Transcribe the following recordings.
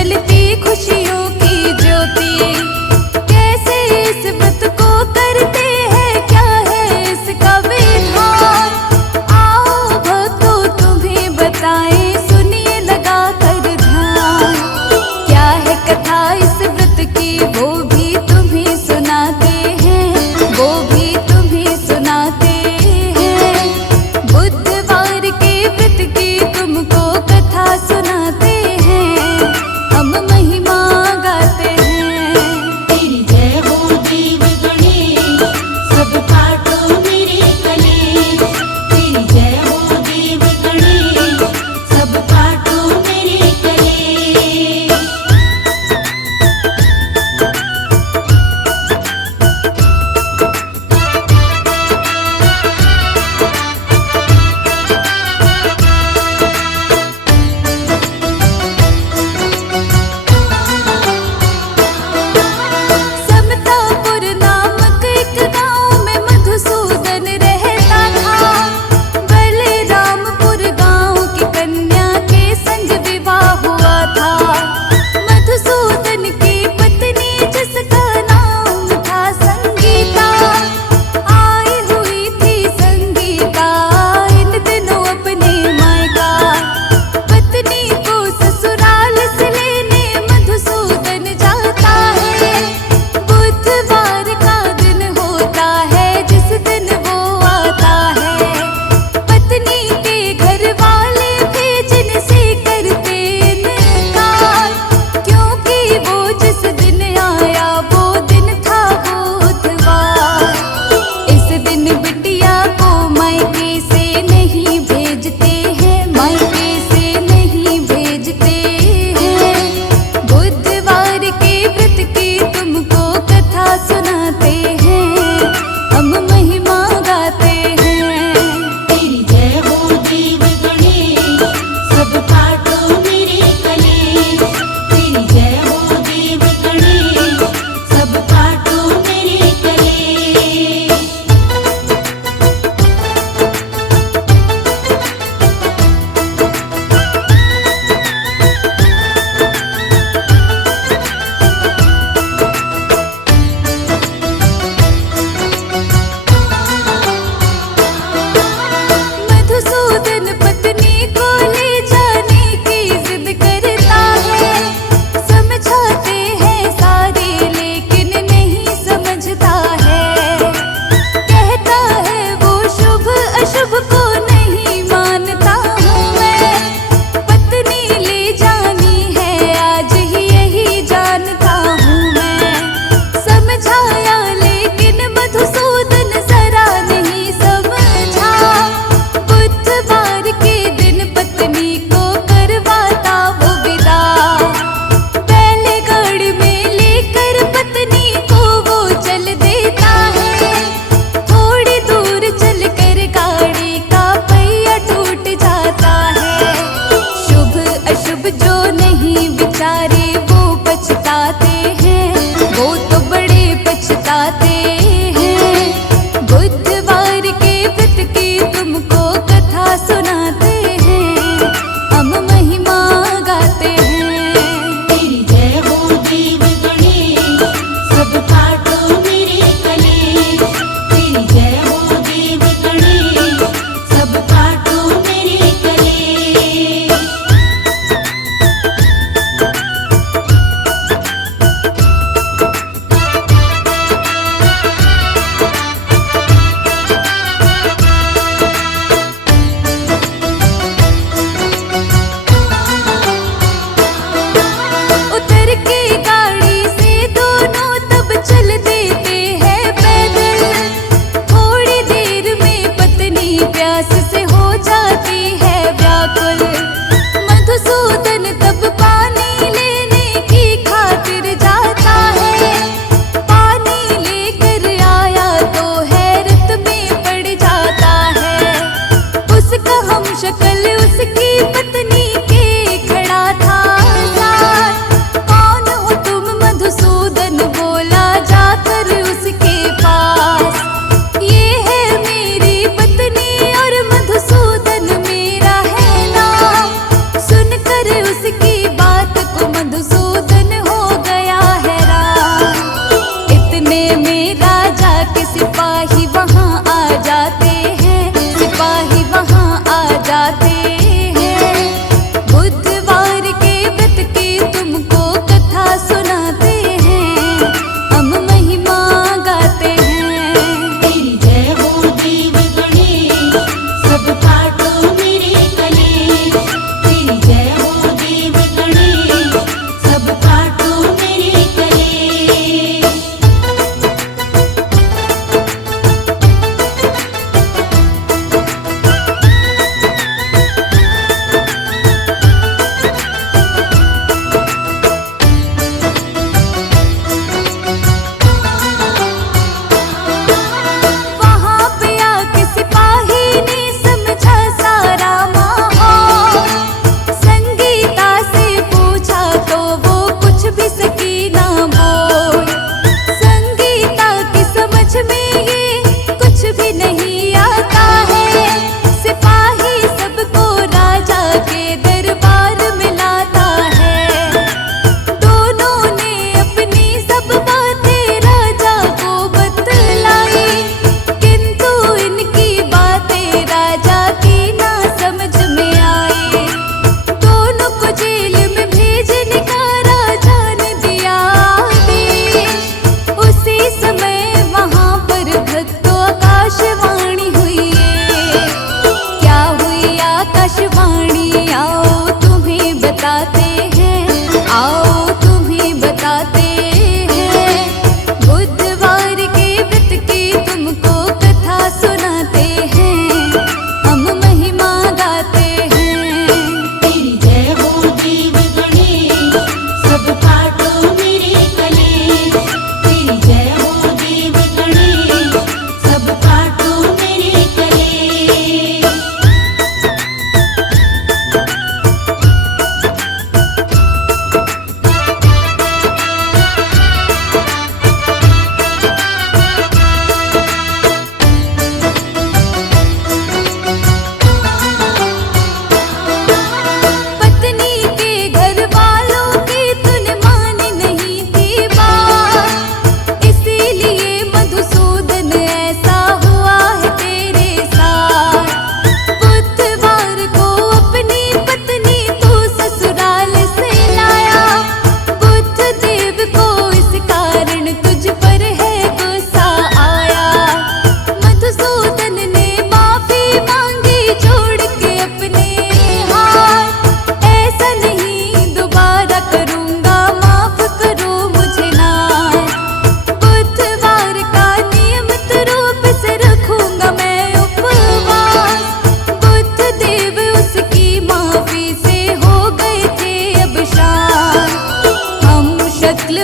जलती खुशियों की ज्योति। कैसे इस व्रत को करते हैं, क्या है इसका विधान। आओ भक्तों तुम्हें बताएं, सुनिए लगा कर ध्यान। क्या है कथा इस व्रत की, वो भी तुम्हें सुनाते हैं, वो भी तुम्हें सुनाते हैं। बुधवार के व्रत की तुमको कथा सुनाते हैं, हम महिमा गाते हैं।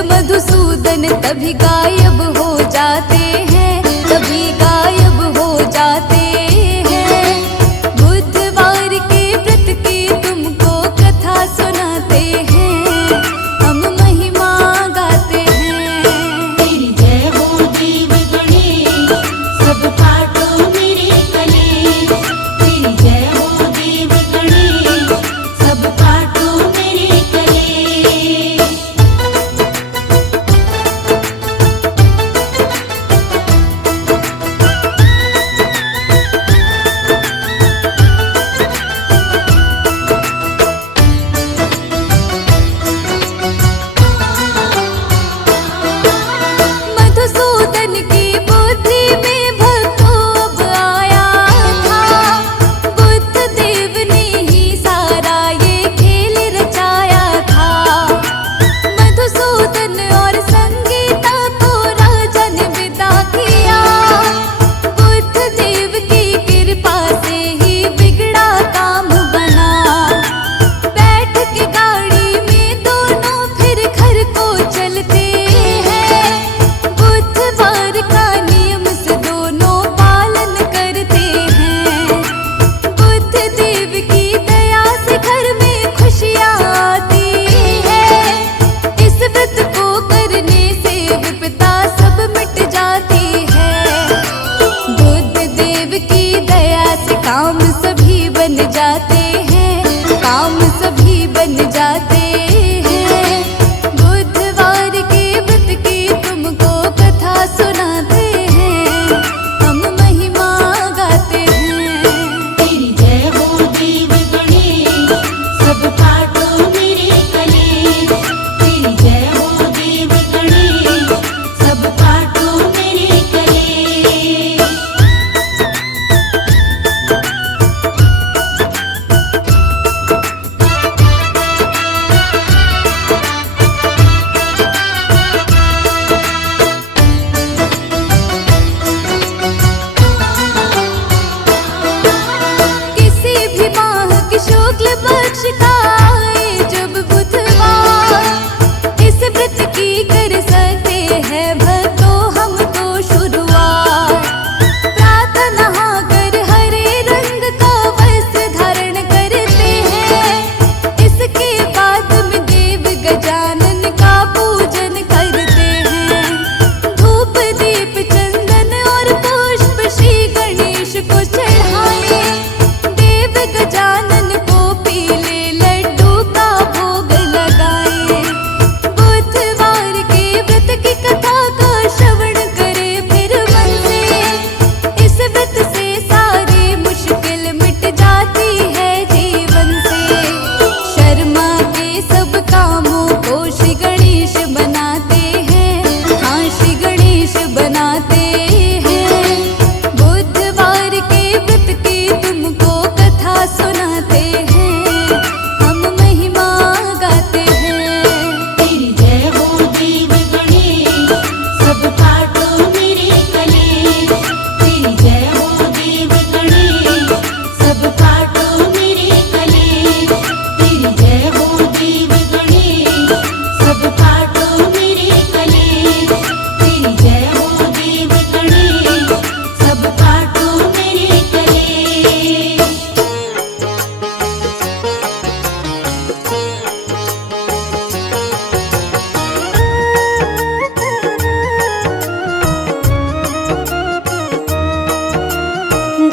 मधुसूदन तभी गायब हो जाते हैं, तभी गायब हो जाते हैं। बुधवार के व्रत की तुमको कथा सुनाते हैं, हम महिमा गाते हैं। तेरी जय हो देव गणेश, सब काटो मेरे कलेश। तेरी जय हो देव गणेश, सब काटो मेरे कलेश। मधुसूदन की बुद्धि में भक्तों अब आया था, बुद्ध देव ने ही सारा ये खेल रचाया था। मधुसूदन और संगीता को राजा ने विदा किया, बुद्ध देव की कृपा से ही बिगड़ा काम बना। बैठ के गाड़ी में दोनों फिर घर को चलते हैं, बुधवार का नियम से दोनों पालन करते हैं। बुद्ध देव की दया से घर में खुशियाँ आती है, इस व्रत को करने से विपदा सब मिट जाती है। बुद्ध देव की दया से काम सभी बन जाते हैं, काम सभी बन जाते हैं। बुधवार के व्रत की तुमको कथा सुनाते हैं, हम महिमा गाते हैं। तेरी जय हो देव गणेश, सब काटो मेरे कलेश। तेरी जय हो देव गणेश, सब काटो मेरे कलेश। किसी भी माह की शुक्ल पक्ष का आए जब बुधवार, इस व्रत की कर सकते हैं भक्तों हम तो शुरुआत। प्रातः नहाकर हरे रंग का वस्त्र धारण करते हैं, इसके बाद में देव गजानन का पूजन करते हैं। धूप दीप चंदन और पुष्प श्री गणेश को चढ़ाए, देव गजानन को पीले लड्डू का भोग लगाए। बुधवार के व्रत की कथा का श्रवण करे फिर मन से, इस व्रत से सारी मुश्किल मिट जाती है जीवन से। शर्मा के सब कामों को श्री गणेश बनाते हैं, हाँ श्री गणेश बनाते हैं। बुधवार के व्रत की तुमको कथा सुनाते हैं, हम महिमा गाते हैं। तेरी जय हो देव गणेश, सब काटो मेरे कलेश। तेरी जय हो देव गणेश, सब काटो मेरे कलेश। तेरी जय हो देव गणेश, सब काटो मेरे कलेश। तेरी जय हो देव गणेश, सब काटो मेरे कलेश।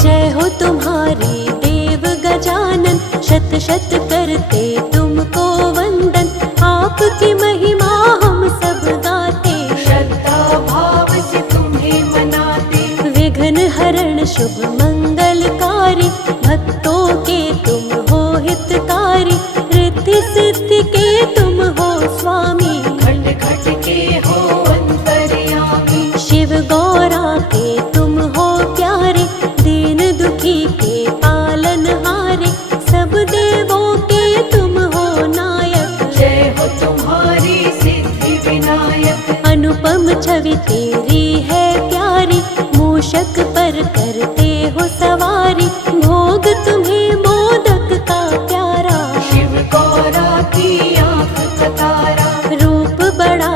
जय हो तुम्हारी देव गजानन, शत शत करते तुमको वंदन। आपकी महिमा हम सब गाते, श्रद्धा भाव से तुम्हें मनाते। विघ्न हरण शुभ मंगलकारी, भक्तों के तुम हो हितकारी। रिद्धि सिद्धि के तुम हो स्वामी, खट खट के हो अंतर्यामी। शिव गौरा के तुम हो प्यारे, दीन दुखी के पालनहारे। सब देवों के तुम हो नायक, जय हो तुम्हारी सिद्धि विनायक। अनुपम छवि तेरी है प्यारी, मूषक पर करते हो सवारी। भोग तुम्हें मोदक का प्यारा, शिव गौरा की आंख का तारा। रूप बड़ा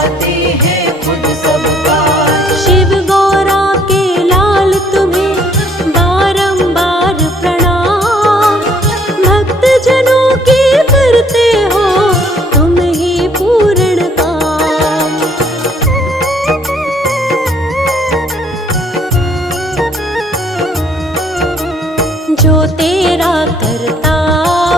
सजाते हैं खुद सब काज। शिव गौरा के लाल तुम्हें बारंबार प्रणाम। भक्त जनों की करते हो तुम ही पूर्ण काम। जो तेरा करता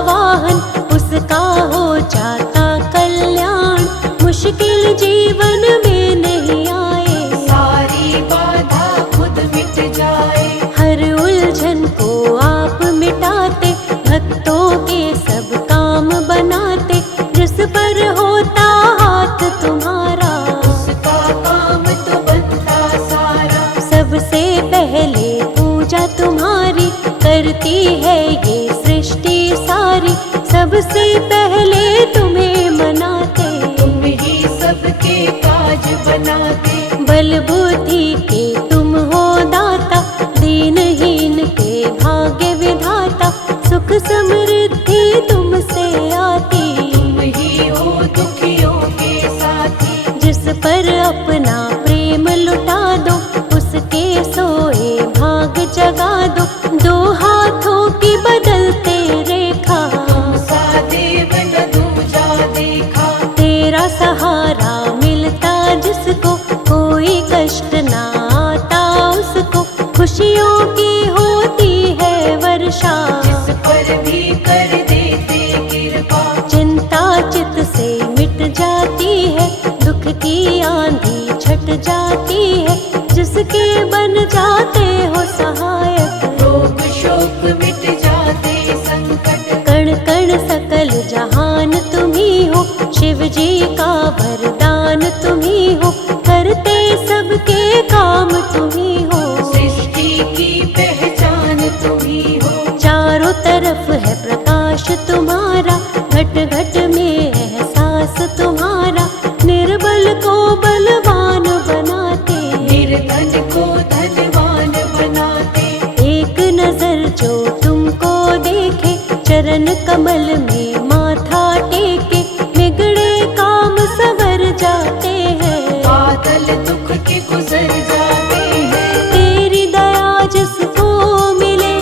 वाहन उसका हो जाता कल्याण। मुश्किल जीवन में नहीं आए सारी बाधा खुद मिट जाए। हर उलझन को आप मिटाते भक्तों के सब काम बनाते। जिस पर होता हाथ तुम्हारा उसका काम तो बनता सारा। सबसे पहले पूजा तुम्हारी करती है ये सृष्टि सारी। सबसे पहले तुम्हें मनाते तुम ही सबके काज बनाते। बल बुद्धि के तुम हो दाता। दीनहीन के भाग्य विधाता। सुख समृद्धि तुमसे आती। तुम ही हो दुखियों के साथी। जिस पर अपना प्रेम लुटा दो उसके सोए भाग जगा दो। दो हाथों की बदलते रेखा तुम सा देव न दूजा देखा। तेरा सहारा मिलता जिसको कोई कष्ट ना आता उसको। खुशियों की होती है वर्षा जिस पर भी कर देते कृपा। चिंता चित से मिट जाती है। दुख की आंधी छट जाती है। जिसके बन जाते हो सहायक रोग शोक मिट जाते संकट। कण कण सकल जहान तुम ही हो। शिव जी का वरदान तुम ही हो। करते सबके काम तुम ही हो। सृष्टि की पहचान तुम ही हो। चारों तरफ है प्रकाश तुम्हारा। घट घट में एहसास तुम्हारा। निर्बल को बलवान बनाते निर्धन को धनवान बनाते। एक नजर जो तुमको देखे चरण कमल में माथा टेके। बिगड़े काम सवर जाते हैं बादल दुख के गुजर जाते हैं। तेरी दया जिसको मिले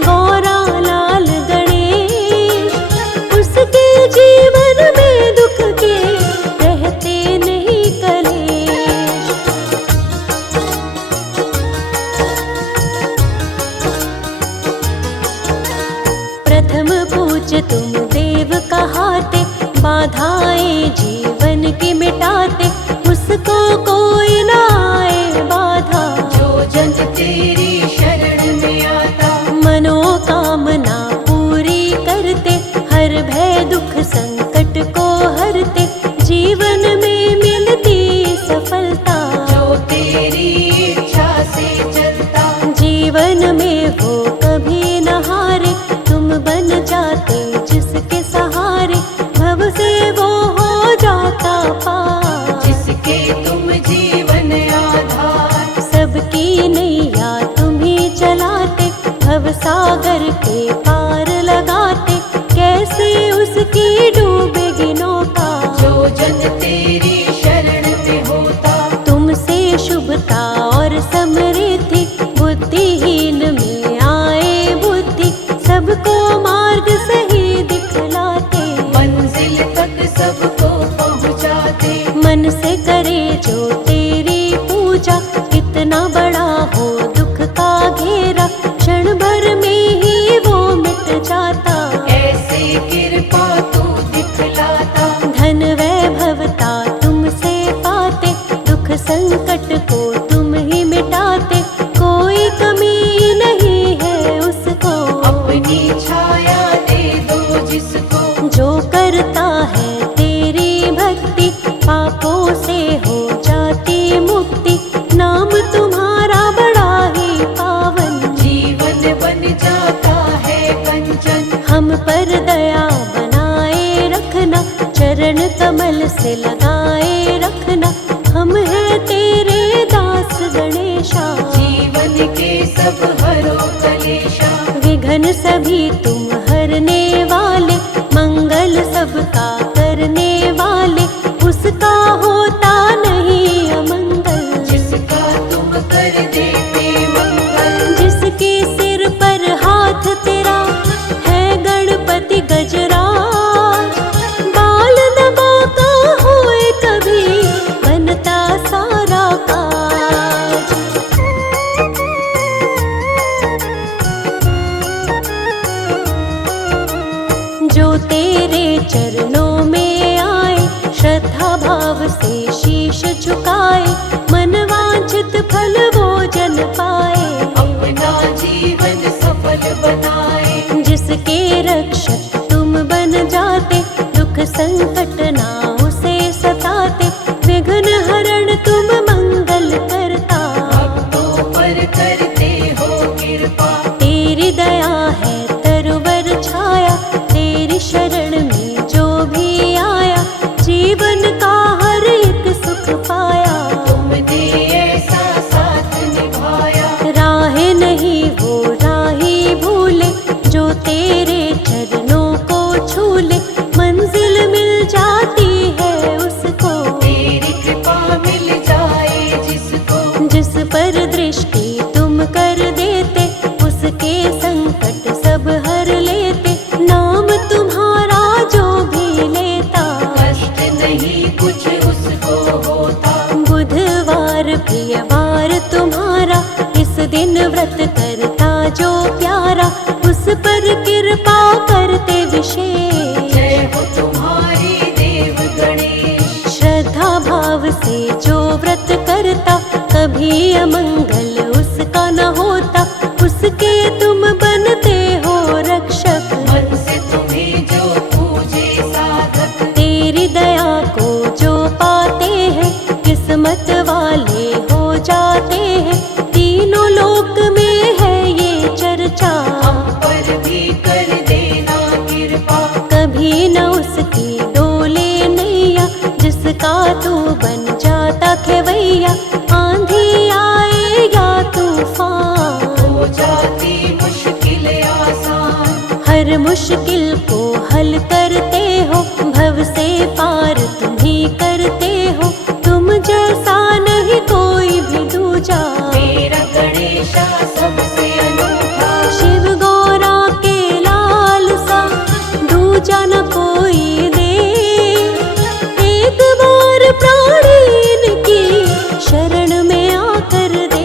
गौरा लाल गणेश। उसके जीवन में दुख के रहते नहीं कलेश। प्रथम पूज्य तुम देव कहाते। बाधाएं जीवन की मिटाते। उसको कोई ना आए बाधा जो जन तेरी शरण में आता। मनोकामना पूरी करते। हर भय दुख संकट को हरते। जीवन में मिलती सफलता जो तेरी इच्छा से चलता। जीवन में वो कभी न हारे। तुम बन जाते जिसके सहारे भव से वो हो जाता पार। जिसके तुम जीवन आधार। सबकी नैया तुम ही चलाते। भव सागर के पार लगाते। कैसे उसकी डूबेगी नौका जो जन तेरी शरण में होता। तुमसे शुभता और समृद्धि। बुद्धिहीन में आए बुद्धि। सबको मार्ग सही दिखलाते। मंजिल तक सबको पहुँचाते। मन से करे जो तेरी पूजा। कितना बड़ा हो दुख का घेरा। क्षण भर में ही वो मिट जाता। ऐसे कृपा तू दिखलाता। धन वैभवता तुमसे पाते। दुख संकट को तुम ही मिटाते। कोई कमी नहीं है उसको। अपनी छाया दे दो जिसको। जो करता है तेरी भक्ति पापों से हो जाती मुक्ति। नाम तुम्हारा बड़ा ही पावन जीवन बन जाता है कंचन। हम पर दया बनाए रखना। चरण कमल से लगाए रखना। हम हैं तेरे दास गणेशा। जीवन के सब हरो कलेशा। विघ्न सभी तुम हरने वाले। मंगल सबका करने वाले। उसका होता भाव से शीश झुकाए, मन वांछित फल वो जन पाए। अपना जीवन सफल बनाए, जिसके रक्षक तुम बन जाते, दुख संकट ना उसे सताते। विघ्न हरण तुम मंगल करता, भक्तों पर करते हो कृपा। तेरी दया है तरुवर छाया, तेरी शरण में जो भी आया, जीवन का हर एक सुख पाया। तुमने ऐसा साथ निभाया, राह नहीं वो राही भूले, जो तेरे चरणों को छूले। मंजिल मिल जाती है उसको, तेरी कृपा मिल जाए जिसको। जिस पर दृष्टि तुम कर देते, उसके संकट सब हर लेते। नाम तुम्हारा जो भी लेता, कष्ट नहीं कुछ उसको होता। बुधवार प्रियवार तुम्हारा, इस दिन व्रत करता जो प्यारा, उस पर कृपा करते विशेष। जय हो तुम्हारी देव गणेश, श्रद्धा भाव से जो व्रत करता, कभी अमंगल उसका न होता। उसके तुम बनते हो रक्षक, मन से तुम्हें जो पूजे साधक। तेरी दया को जो पाते हैं, किस्मत वाले हो जाते हैं। तीनों लोक में है ये चर्चा, हम पर भी कर देना कृपा। कभी न उसकी डोले नैया, जिसका तू बन जाता खेवैया। आंधी आए या तूफान, हो जाती मुश्किल आसान। हर मुश्किल को हल करते हो, भव से पार तुम ही करते हो। तुम जैसा नहीं कोई भी दूजा, मेरा गणेशा सबसे अनूठा। शिव गौरा के लाल सा दूजा न कोई दे। एक बार प्राणी की शरण में आकर दे।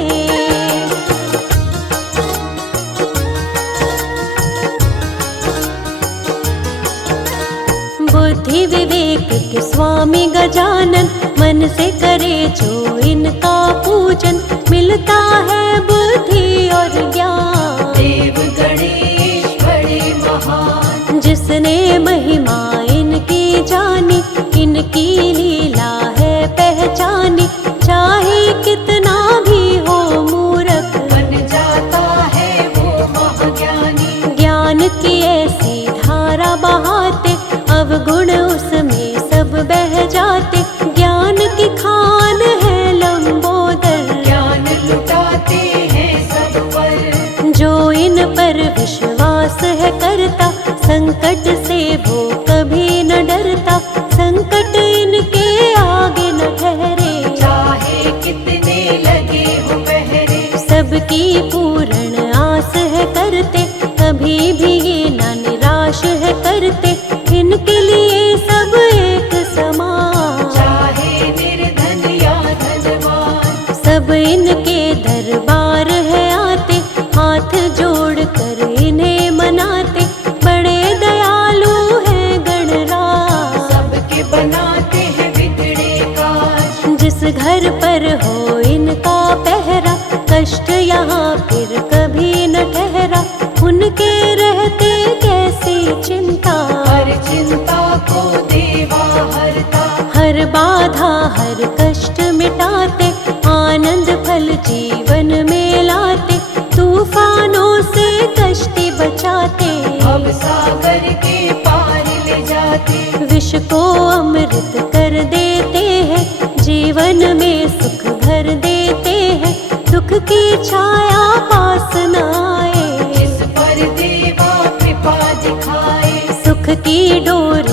बुद्धि विवेक के स्वामी गजानन, मन से करे जो इनका पूजन, मिलता है बुद्धि और ज्ञान। देव गणेश बड़े महान, जिसने महिमा इनकी जानी, इनकी लीला है पहचानी। चाहे कितना भी हो मूर्ख, बन जाता है वो महाज्ञानी। ज्ञान की ऐसी धारा बहाते, अवगुण उसमें सब बह जाते। ज्ञान की खान है लंबोदर, ज्ञान लुटाते हैं सब पर। जो इन पर विश्वास है करता, संकट से वो कभी न डरता। संकट इनके आगे न ठहरे, चाहे कितने लगे हो पहरे। सबकी पूर्ण आस है करते, कभी भी ये न निराश है करते। इनके लिए सब एक समान, चाहे निर्धन या धनवान। सब इनके दरबार है आते, हाथ जोड़ कर इन्हें मनाते। बड़े दयालु है गणराज, सबके बनाते हैं बिगड़े काज। जिस घर पर हो इनका पहरा, कष्ट यहाँ फिर कभी न ठहरा। उनके रहते कैसी चिंता, हर चिंता को देवा हरता। हर बाधा हर कष्ट मिटाते, आनंद फल जीवन में लाते। तूफानों से कश्ती बचाते, अब सागर के पार ले जाते। विष को अमृत कर देते हैं, जीवन में सुख भर देते हैं। दुख की छाया पास न आए, जिस पर देवा कृपा दिखाए। सुख की डोर